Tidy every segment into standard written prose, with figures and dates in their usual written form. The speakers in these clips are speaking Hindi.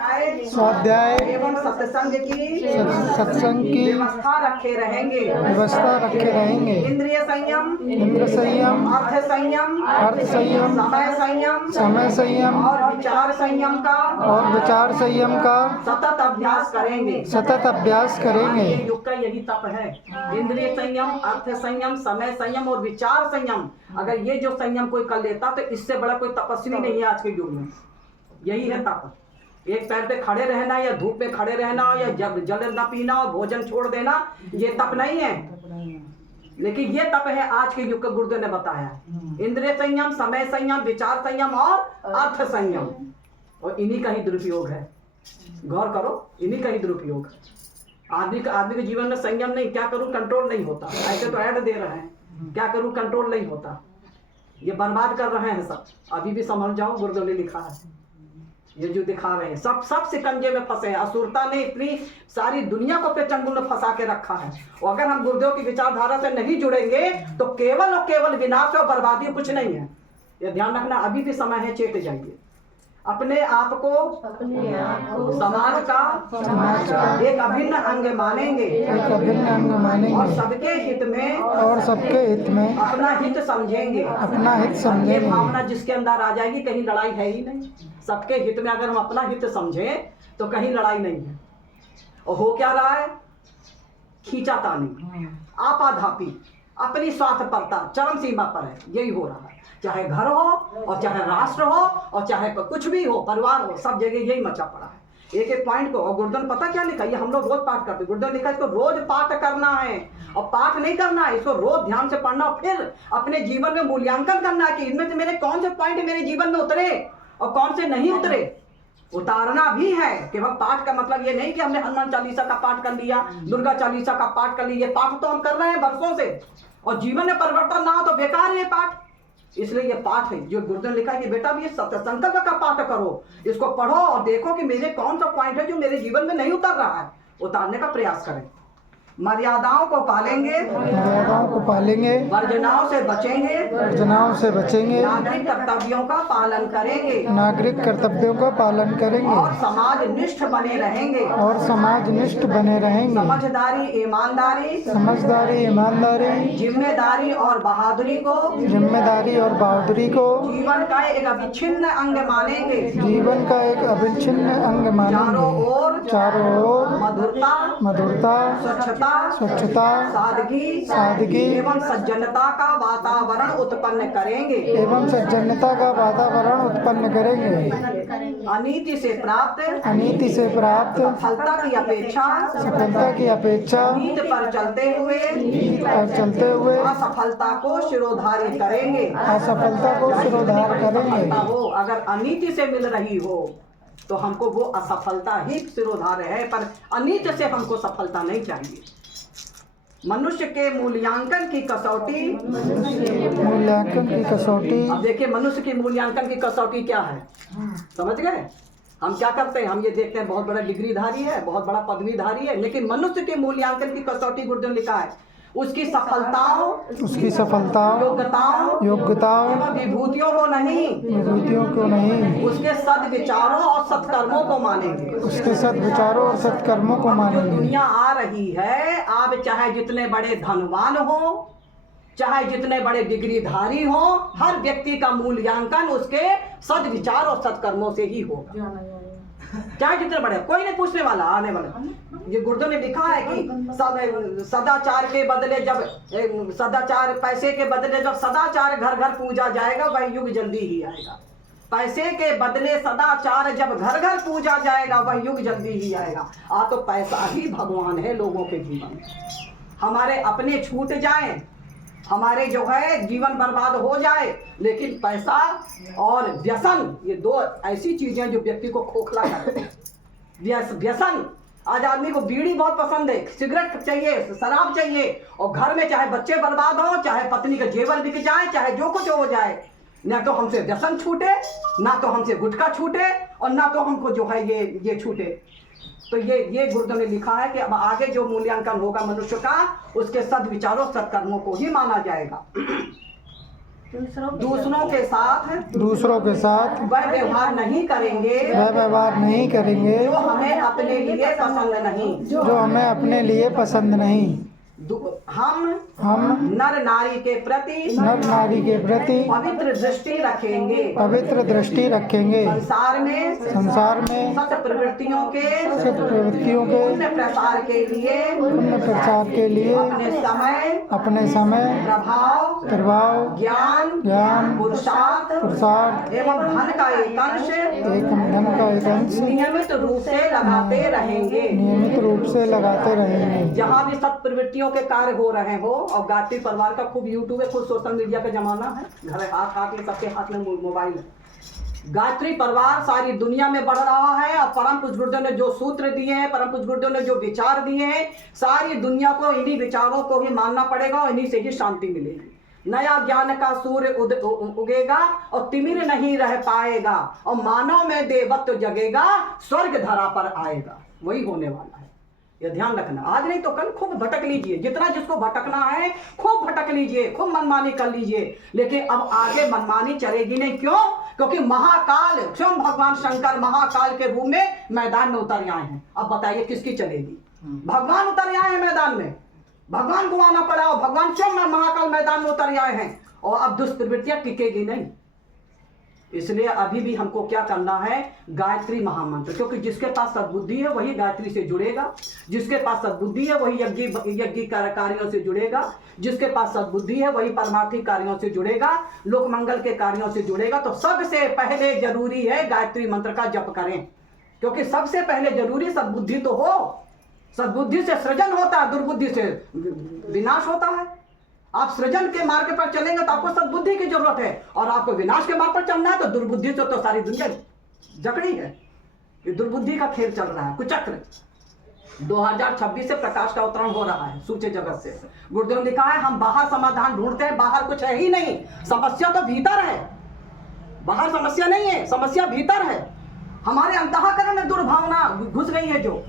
स्वाध्याय एवं सत्संग की व्यवस्था रखे रहेंगे। इंद्रिय संयम, इंद्र संयम, अर्थ संयम, समय संयम और विचार संयम का सतत अभ्यास करेंगे। ये युग का यही तप है। इंद्रिय संयम, अर्थ संयम, समय संयम और विचार संयम। अगर ये जो संयम कोई कर लेता तो इससे बड़ा कोई तपस्वी नहीं है आज के युग में। यही है तप। एक पैर पे खड़े रहना या धूप में खड़े रहना या जल न पीना और भोजन छोड़ देना, ये तप नहीं है। लेकिन ये तप है आज के युग का। गुरुदेव ने बताया इंद्रिय संयम, समय संयम, विचार संयम और अर्थ संयम। और इन्हीं का ही दुरुपयोग है। गौर करो, इन्हीं का ही दुरुपयोग। आदमी के जीवन में संयम नहीं, क्या करूं कंट्रोल नहीं होता। ऐसे तो ऐड दे रहे हैं, क्या करूं कंट्रोल नहीं होता। ये बर्बाद कर रहे हैं सब। अभी भी समझ जाओ, गुरुदेव ने लिखा है। ये जो दिखा रहे हैं सब शिकंजे में फंसे हैं। असुरता ने इतनी सारी दुनिया को पेचंगुल में फंसा के रखा है। और अगर हम गुरुदेव की विचारधारा से नहीं जुड़ेंगे तो केवल और केवल विनाश और बर्बादी, कुछ नहीं है। ये ध्यान रखना, अभी भी समय है, चेत जाइए। अपने आप को समाज का एक अभिन्न अंग मानेंगे और सबके हित में अपना हित समझेंगे। ये भावना जिसके अंदर आ जाएगी, कहीं लड़ाई है ही नहीं। सबके हित में अगर हम अपना हित समझें तो कहीं लड़ाई नहीं है। और हो क्या रहा है? खींचातानी, आपाधापी, अपनी स्वार्थपरता चरम सीमा पर है। यही हो रहा है। चाहे घर हो और चाहे राष्ट्र हो और चाहे कुछ भी हो, परिवार हो, सब जगह यही मचा पड़ा है। एक पॉइंट को। और गुरुदेव ने पता क्या लिखा? ये हम लोग रोज पाठ करते हैं। गुरुदेव ने लिखा इसको रोज पाठ करना है। और पाठ नहीं करना है, इसको रोज ध्यान से पढ़ना और फिर अपने जीवन में मूल्यांकन करना है कि इनमें से मेरे कौन से पॉइंट मेरे जीवन में उतरे और कौन से नहीं उतरे। उतारना भी है। केवल पाठ का मतलब ये नहीं कि हमने हनुमान चालीसा का पाठ कर लिया, दुर्गा चालीसा का पाठ कर लिया। पाठ तो हम कर रहे हैं वर्षों से, और जीवन में परिवर्तन ना हो तो बेकार है पाठ। इसलिए ये पाठ है जो गुरुदेव ने लिखा है कि बेटा भी ये सत्य संकल्प का पाठ करो, इसको पढ़ो और देखो कि मेरे कौन सा पॉइंट है जो मेरे जीवन में नहीं उतर रहा है। उतारने का प्रयास करें। मर्यादाओं को पालेंगे, वर्जनाओं से बचेंगे, नागरिक कर्तव्यों का पालन करेंगे और समाज निष्ठ बने रहेंगे। समझदारी, ईमानदारी, जिम्मेदारी और बहादुरी को जीवन का एक अविच्छिन्न अंग मानेंगे। चारों ओर मधुरता, स्वच्छता, सादगी एवं सज्जनता का वातावरण उत्पन्न करेंगे। अनीति से प्राप्त सफलता की अपेक्षा नीति पर चलते हुए असफलता को शिरोधार्य करेंगे। अगर अनीति से मिल रही हो तो हमको वो असफलता ही शिरोधार्य है, पर अनीति से हमको सफलता नहीं चाहिए। मनुष्य के मूल्यांकन की कसौटी। अब देखिए, मनुष्य की मूल्यांकन की कसौटी क्या है, समझ गए? हम क्या करते हैं? हम ये देखते हैं बहुत बड़ा डिग्रीधारी है, बहुत बड़ा पदवीधारी है, लेकिन मनुष्य के मूल्यांकन की कसौटी गुरुदेव ने लिखा है उसकी सफलताओं, योग्यताओं एवं विभूतियों को नहीं, उसके सद्विचारों और सत्कर्मों को मानेंगे। दुनिया आ रही है, आप चाहे जितने बड़े धनवान हो, चाहे जितने बड़े डिग्रीधारी हो, हर व्यक्ति का मूल्यांकन उसके सद्विचार और सत्कर्मों से ही होगा। चाहे जितने बड़े, कोई नहीं पूछने वाला आने वाला। ये गुरुदेव ने लिखा है कि सदाचार के बदले जब सदाचार, पैसे के बदले जब सदाचार घर घर पूजा जाएगा, वह युग जल्दी ही आएगा। पैसे के बदले सदाचार जब घर घर पूजा जाएगा, वह युग जल्दी ही आएगा। तो पैसा ही भगवान है लोगों के जीवन में। हमारे अपने छूट जाएं, हमारे जो है जीवन बर्बाद हो जाए, लेकिन पैसा और व्यसन, ये दो ऐसी चीजें जो व्यक्ति को खोखला करते हैं। व्यसन, आज आदमी को बीड़ी बहुत पसंद है, सिगरेट चाहिए, शराब चाहिए, और घर में चाहे बच्चे बर्बाद हो, चाहे पत्नी का जेवर बिक जाए, चाहे जो कुछ हो जाए, ना तो हमसे व्यसन छूटे, ना तो हमसे गुटखा छूटे, और ना तो हमको जो है ये छूटे। तो ये गुरुदेव ने लिखा है कि अब आगे जो मूल्यांकन होगा मनुष्य का, उसके सद्विचारों सत्कर्मों को ही माना जाएगा। दूसरों के साथ वह व्यवहार नहीं करेंगे जो हमें अपने लिए पसंद नहीं। हम नर नारी के प्रति पवित्र दृष्टि रखेंगे। संसार में सत प्रवृत्तियों के पुण्य प्रसार के लिए अपने समय प्रभाव ज्ञान पुरुषार्थ एवं धन का एक अंश नियमित रूप से लगाते रहेंगे। जहाँ भी सत प्रवृत्तियों के कार्य हो रहे हो, और गायत्री परिवार का खूब यूट्यूब है, खूब सोशल मीडिया का जमाना है, घर हाथ में सबके हाथ में मोबाइल है। गायत्री परिवार सारी दुनिया में बढ़ रहा है, और परम पूज्य गुरुदेव ने जो सूत्र दिए हैं, परम पूज्य गुरुदेव ने जो विचार दिए हैं, सारी दुनिया को इन्हीं विचारों को ही मानना पड़ेगा, और इन्हीं से ही शांति मिलेगी। नया ज्ञान का सूर्य उगेगा और तिमिर नहीं रह पाएगा, और मानव में देवत्व जगेगा, स्वर्ग धरा पर आएगा। वही होने वाला है, ये ध्यान रखना। आज नहीं तो कल खूब भटक लीजिए, जितना जिसको भटकना है खूब भटक लीजिए, खूब मनमानी कर लीजिए, लेकिन अब आगे मनमानी चलेगी नहीं। क्यों? क्योंकि महाकाल स्वयं भगवान शंकर महाकाल के रूप में मैदान में उतर आए हैं। अब बताइए किसकी चलेगी? भगवान उतर आए हैं मैदान में, भगवान को आना पड़ा, और भगवान स्वयं महाकाल मैदान में उतर आए हैं, और अब दुष्प्रवृत्तियां टिकेगी नहीं। इसलिए अभी भी हमको क्या करना है? गायत्री महामंत्र, क्योंकि जिसके पास सद्बुद्धि है वही गायत्री से जुड़ेगा, जिसके पास सद्बुद्धि है वही यज्ञ कार्यों से जुड़ेगा, जिसके पास सद्बुद्धि है वही परमार्थी कार्यों से जुड़ेगा, लोक मंगल के कार्यों से जुड़ेगा। तो सबसे पहले जरूरी है गायत्री मंत्र का जप करें, क्योंकि सबसे पहले जरूरी सद्बुद्धि तो हो। सद्बुद्धि से सृजन होता है, दुर्बुद्धि से विनाश होता है। आप सृजन के मार्ग पर चलेंगे तो आपको सद्बुद्धि की जरूरत है, और आपको विनाश के मार्ग पर चलना है तो दुर्बुद्धि से तो सारी दुनिया जकड़ी है। ये दुर्बुद्धि का खेल चल रहा है, कुचक्र। 2026 से प्रकाश का अवतरण हो रहा है सूचे जगत से। गुरुदेव ने लिखा है हम बाहर समाधान ढूंढते हैं, बाहर कुछ है ही नहीं, समस्या तो भीतर है। बाहर समस्या नहीं है, समस्या भीतर है। हमारे अंतःकरण में दुर्भावना घुस गई है, जो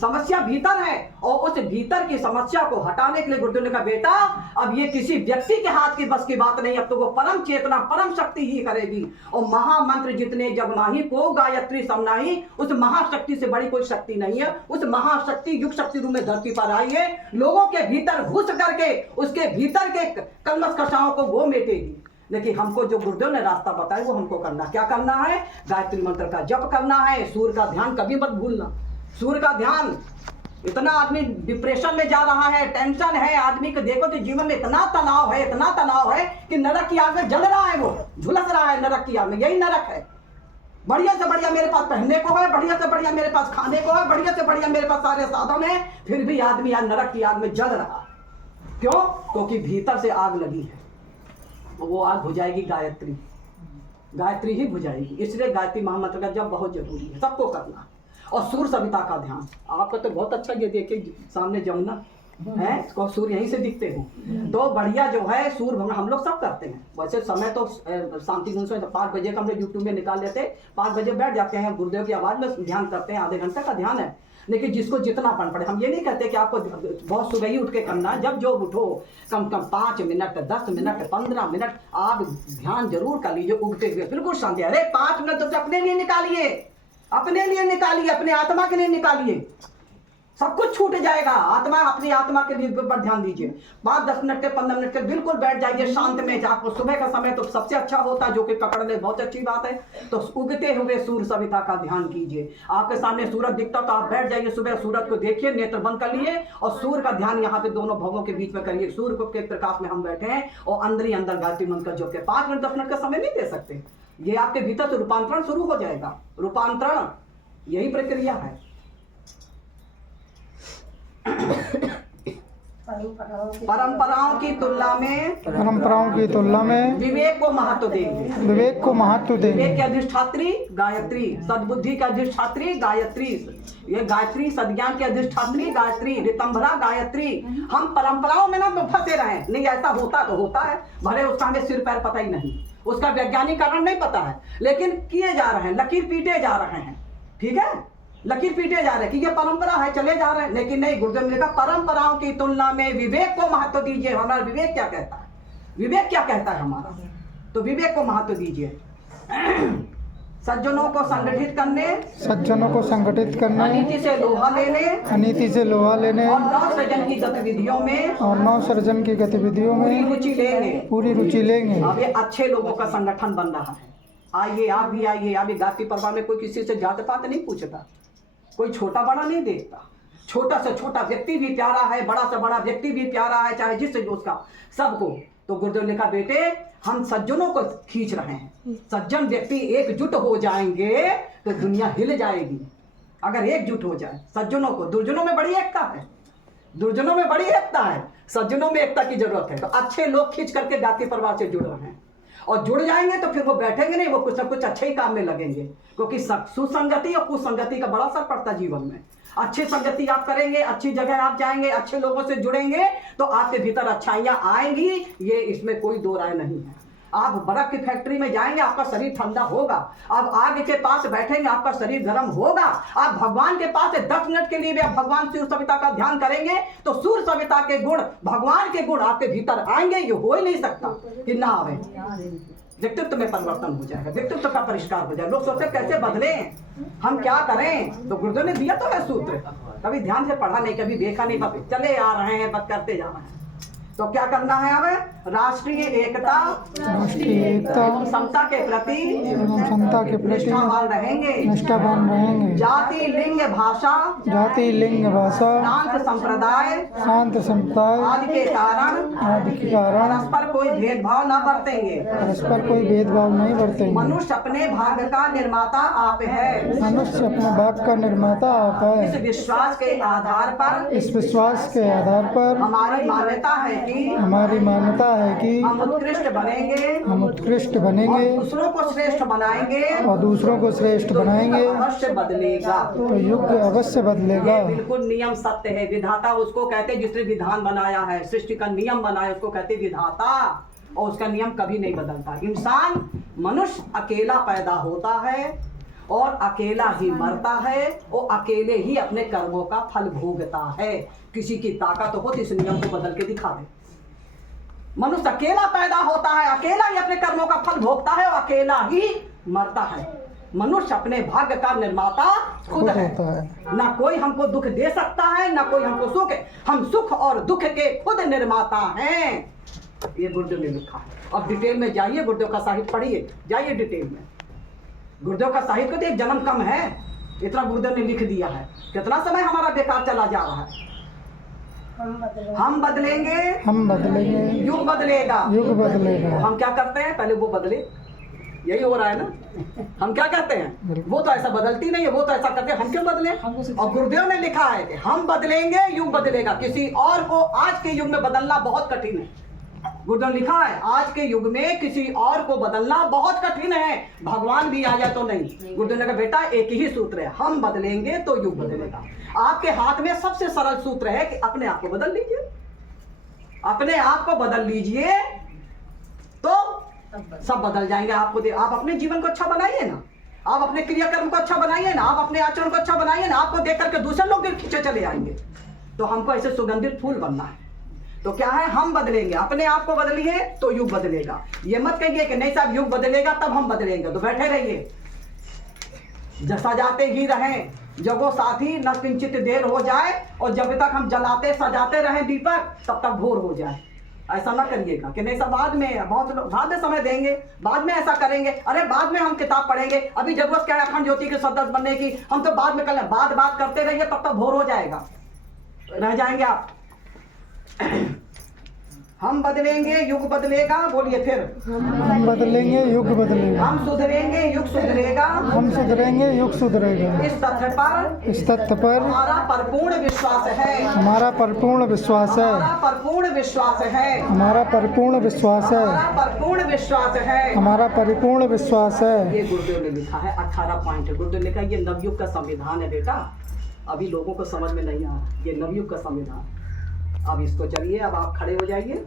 समस्या भीतर है, और उस भीतर की समस्या को हटाने के लिए गुरुदेव ने कहा बेटा अब ये किसी व्यक्ति के हाथ की बस की बात नहीं, अब तो वो परम चेतना परम शक्ति ही करेगी। और महामंत्र जितने जगमाही को गायत्री समनाही, उस महाशक्ति से बड़ी कोई शक्ति नहीं है। उस महाशक्ति युग शक्ति रूप में धरती पर आई है, लोगों के भीतर घुस करके उसके भीतर के कलमश कषायों को वो मिटेगी। लेकिन हमको जो गुरुदेव ने रास्ता बताया वो हमको करना, क्या करना है? गायत्री मंत्र का जप करना है। सूर्य का ध्यान कभी मत भूलना, सूर्य का ध्यान। इतना आदमी डिप्रेशन में जा रहा है, टेंशन है आदमी को, देखो तो जीवन में इतना तनाव है कि नरक की आग में जल रहा है, वो झुलस रहा है नरक की आग में। यही नरक है। बढ़िया से बढ़िया मेरे पास पहनने को है, बढ़िया से बढ़िया मेरे पास खाने को है, बढ़िया से बढ़िया मेरे पास सारे साधन है, फिर भी आदमी आज नरक की आग में जल रहा है। क्यों? क्योंकि भीतर से आग लगी है, वो आग बुझाएगी गायत्री, गायत्री ही बुझाएगी। इसलिए गायत्री महामंत्र का जप बहुत जरूरी है, सबको करना। और सूर्य सविता का ध्यान, आपका तो बहुत अच्छा, ये देखिए सामने जमुना है, इसको सूर्य यहीं से दिखते हैं, तो बढ़िया जो है सूर्य भगवान हम लोग सब करते हैं। वैसे समय तो शांति गुण से 5 बजे का हम लोग यूट्यूब में निकाल लेते, 5 बजे बैठ जाते हैं, गुरुदेव की आवाज में ध्यान करते हैं, आधे घंटे का ध्यान है। लेकिन जिसको जितना पढ़ पड़े, हम ये नहीं कहते कि आपको बहुत सुबह ही उठ के करना, जब जो उठो कम 5 मिनट 10 मिनट 15 मिनट आप ध्यान जरूर कर लीजिए उगते हुए, बिल्कुल शांति। अरे 5 मिनट तो अपने लिए निकालिए, अपने लिए निकालिए, अपने आत्मा के लिए निकालिए, सब कुछ छूट जाएगा। आत्मा, अपनी आत्मा के लिए पर ध्यान दीजिए। 5-10 मिनट के 15 मिनट के बिल्कुल बैठ जाइए शांत में। आपको सुबह का समय तो सबसे अच्छा होता है, जो कि पकड़ ले बहुत अच्छी बात है। तो उगते हुए सूर्य सविता का ध्यान कीजिए। आपके सामने सूरज दिखता तो आप बैठ जाइए, सुबह सूरज को देखिए, नेत्र बंद कर लिए और सूर्य का ध्यान यहाँ पे दोनों भवों के बीच में करिए। सूर्य को के प्रकाश में हम बैठे हैं और अंदर ही अंदर गायत्री मंत्र का जप के 5 मिनट 10 मिनट का समय नहीं दे सकते। ये आपके भीतर से रूपांतरण शुरू हो जाएगा। रूपांतरण यही प्रक्रिया है। परंपराओं की तुलना में विवेक को महत्व देंगे। विवेक की अधिष्ठात्री गायत्री, सद्बुद्धि की अधिष्ठात्री गायत्री, ये गायत्री सद्ज्ञान की अधिष्ठात्री गायत्री, ऋतंभरा गायत्री। हम परंपराओं में ना फंसे रहे, नहीं ऐसा होता तो होता है, भले उसका हमें सिर पैर पता ही नहीं, उसका वैज्ञानिक कारण नहीं पता है, लेकिन किए जा रहे हैं, लकीर पीटे जा रहे हैं। ठीक है, लकीर पीटे जा रहे हैं कि ये परंपरा है, चले जा रहे हैं। लेकिन नहीं, गुरुदेव ने कहा परंपराओं की तुलना में विवेक को महत्व दीजिए। हमारा विवेक क्या कहता है? विवेक क्या कहता है हमारा? तो विवेक को महत्व दीजिए। सज्जनों को संगठित करने, सज्जनों को संगठित करने, अनीति से लोहा लेने अनीति से लोहा लेने और नवसृजन की गतिविधियों में और नवसृजन की गतिविधियों पूरी में रुचि लेंगे। पूरी रुचि लेंगे। अब ये अच्छे लोगों का संगठन बन रहा है। आइए आप भी आइए। अभी गाती परिवार में कोई किसी से जात पात नहीं पूछता, कोई छोटा बड़ा नहीं देखता। छोटा से छोटा व्यक्ति भी प्यारा है, बड़ा से बड़ा व्यक्ति भी प्यारा है, चाहे जिससे उसका सबको। तो गुरुदेव ने कहा बेटे हम सज्जनों को खींच रहे हैं। सज्जन व्यक्ति एकजुट हो जाएंगे तो दुनिया हिल जाएगी। अगर एकजुट हो जाए सज्जनों को, दुर्जनों में बड़ी एकता है, दुर्जनों में बड़ी एकता है, सज्जनों में एकता की जरूरत है। तो अच्छे लोग खींच करके गाती परिवार से जुड़ रहे हैं और जुड़ जाएंगे तो फिर वो बैठेंगे नहीं, वो कुछ ना कुछ अच्छे ही काम में लगेंगे। क्योंकि सुसंगति और कुसंगति का बड़ा असर पड़ता है जीवन में। अच्छी संगति आप करेंगे, अच्छी जगह आप जाएंगे, अच्छे लोगों से जुड़ेंगे तो आपके भीतर अच्छाइयाँ आएंगी, ये इसमें कोई दो राय नहीं है। आप बर्फ की फैक्ट्री में जाएंगे, आपका शरीर ठंडा होगा। आप आग के पास बैठेंगे, आपका शरीर गर्म होगा। आप भगवान के पास 10 मिनट के लिए भी आप भगवान सूर्य सविता का ध्यान करेंगे तो सूर्य सविता के गुण, भगवान के गुण आपके भीतर आएंगे। ये हो ही नहीं सकता कि ना आवे। व्यक्तित्व में परिवर्तन हो जाएगा, व्यक्तित्व का परिष्कार हो जाएगा। लोग सोचते कैसे बदले, हम क्या करें। तो गुरुदेव ने दिया तो है सूत्र, कभी ध्यान से पढ़ा नहीं, कभी देखा नहीं, बस चले आ रहे हैं, बस करते जा रहे हैं। तो क्या करना है अब, राष्ट्रीय एकता, राष्ट्रीय एकता समता के प्रति एवं समता के प्रति निष्ठावान रहेंगे। निष्ठावान रहेंगे। जाति लिंग भाषा जाति लिंग भाषा शांत संप्रदाय शांत संप्रदाय आदि के कारण आदि के कारण परस्पर कोई भेदभाव न बरतेंगे। परस्पर कोई भेदभाव नहीं बरतेंगे। मनुष्य अपने भाग्य का निर्माता आप है। मनुष्य अपने भाग्य का निर्माता आप इस है। विश्वास के आधार पर, इस विश्वास के आधार पर हमारी मान्यता है कि हमारी मान्यता है कि हम उत्कृष्ट बनेंगे, हम उत्कृष्ट और बनेंगे दूसरों को श्रेष्ठ बनाएंगे। और दूसरों को श्रेष्ठ बनाएंगे अवश्य बदलेगा। तो युग अवश्य बदलेगा। ये बिल्कुल नियम सत्य है। विधाता उसको कहते जिसने विधान बनाया है, सृष्टि का नियम बनाया, उसको कहते विधाता, और उसका नियम कभी नहीं बदलता। इंसान मनुष्य अकेला पैदा होता है और अकेला ही मरता है, और अकेले ही अपने कर्मों का फल भोगता है। किसी की ताकत हो तो इस नियम को बदल के दिखा दे। मनुष्य अकेला पैदा होता है, अकेला ही अपने कर्मों का फल भोगता है और अकेला ही मरता है। मनुष्य अपने भाग्य का निर्माता खुद है। ना कोई हमको दुख दे सकता है, ना कोई हमको सुख। हम सुख और दुख के खुद निर्माता हैं। ये गुरुदेव ने लिखा है। अब डिटेल में जाइए, गुरुदेव का साहित्य पढ़िए, जाइए डिटेल में। गुरुदेव का साहित्य तो एक जन्म कम है, इतना गुरुदेव ने लिख दिया है। कितना समय हमारा बेकार चला जा रहा है। हम बदलेंगे, हम बदलेंगे, युग बदलेगा। युग बदलेगा। हम क्या करते हैं, पहले वो बदले, यही हो रहा है ना। हम क्या कहते हैं, वो तो ऐसा बदलती नहीं है, वो तो ऐसा करते हैं, हम क्यों बदले। और गुरुदेव ने लिखा है कि हम बदलेंगे, युग बदलेगा। किसी और को आज के युग में बदलना बहुत कठिन है। गुरुदेव ने लिखा है आज के युग में किसी और को बदलना बहुत कठिन है, भगवान भी आ जाए तो नहीं। गुरुदेव ने कहा बेटा एक ही सूत्र है, हम बदलेंगे तो युग बदलेगा। आपके हाथ में सबसे सरल सूत्र है कि अपने आप को बदल लीजिए। अपने आप को बदल लीजिए तो सब बदल जाएंगे। आपको आप अपने जीवन को अच्छा बनाइए ना, आप अपने क्रियाकर्म को अच्छा बनाइए ना, आप अपने आचरण को अच्छा बनाइए ना, आपको देख करके दूसरे लोग भी खींचे चले आएंगे। तो हमको ऐसे सुगंधित फूल बनना है। तो क्या है, हम बदलेंगे, अपने आप को बदलिए तो युग बदलेगा। ये मत कहिए कि नहीं साहब युग बदलेगा तब हम बदलेंगे। तो बैठे रहिए, सजाते ही रहें जगो साथी, न किंचित देर हो जाए। और जब तक हम जलाते सजाते रहें दीपक, तब तक भोर हो जाए। ऐसा ना करिएगा कि नहीं सब बाद में, बहुत लोग बाद में समय देंगे, बाद में ऐसा करेंगे। अरे बाद में हम किताब पढ़ेंगे, अभी जरूरत क्या है अखंड ज्योति के सदस्य बनने की, हम तो बाद में कर लें। बात करते रहिए, तब तक भोर हो जाएगा, रह जाएंगे आप। हम बदलेंगे, युग बदलेगा। बोलिए फिर, हम बदलेंगे, युग बदलेगा। हम सुधरेंगे, युग सुधरेगा। हम सुधरेंगे, युग सुधरेगा। इस तथ्य पर हमारा परिपूर्ण विश्वास है। हमारा परिपूर्ण विश्वास है। हमारा परिपूर्ण विश्वास है। हमारा परिपूर्ण विश्वास है। हमारा परिपूर्ण विश्वास है। हमारा परिपूर्ण विश्वास है। ये गुरुदेव ने लिखा है, 18 पॉइंट है। गुरुदेव ने लिखा ये नवयुग का संविधान है बेटा। अभी लोगों को समझ में नहीं आ रहा, ये नवयुग का संविधान। अब इसको चलिए, अब आप खड़े हो जाइए।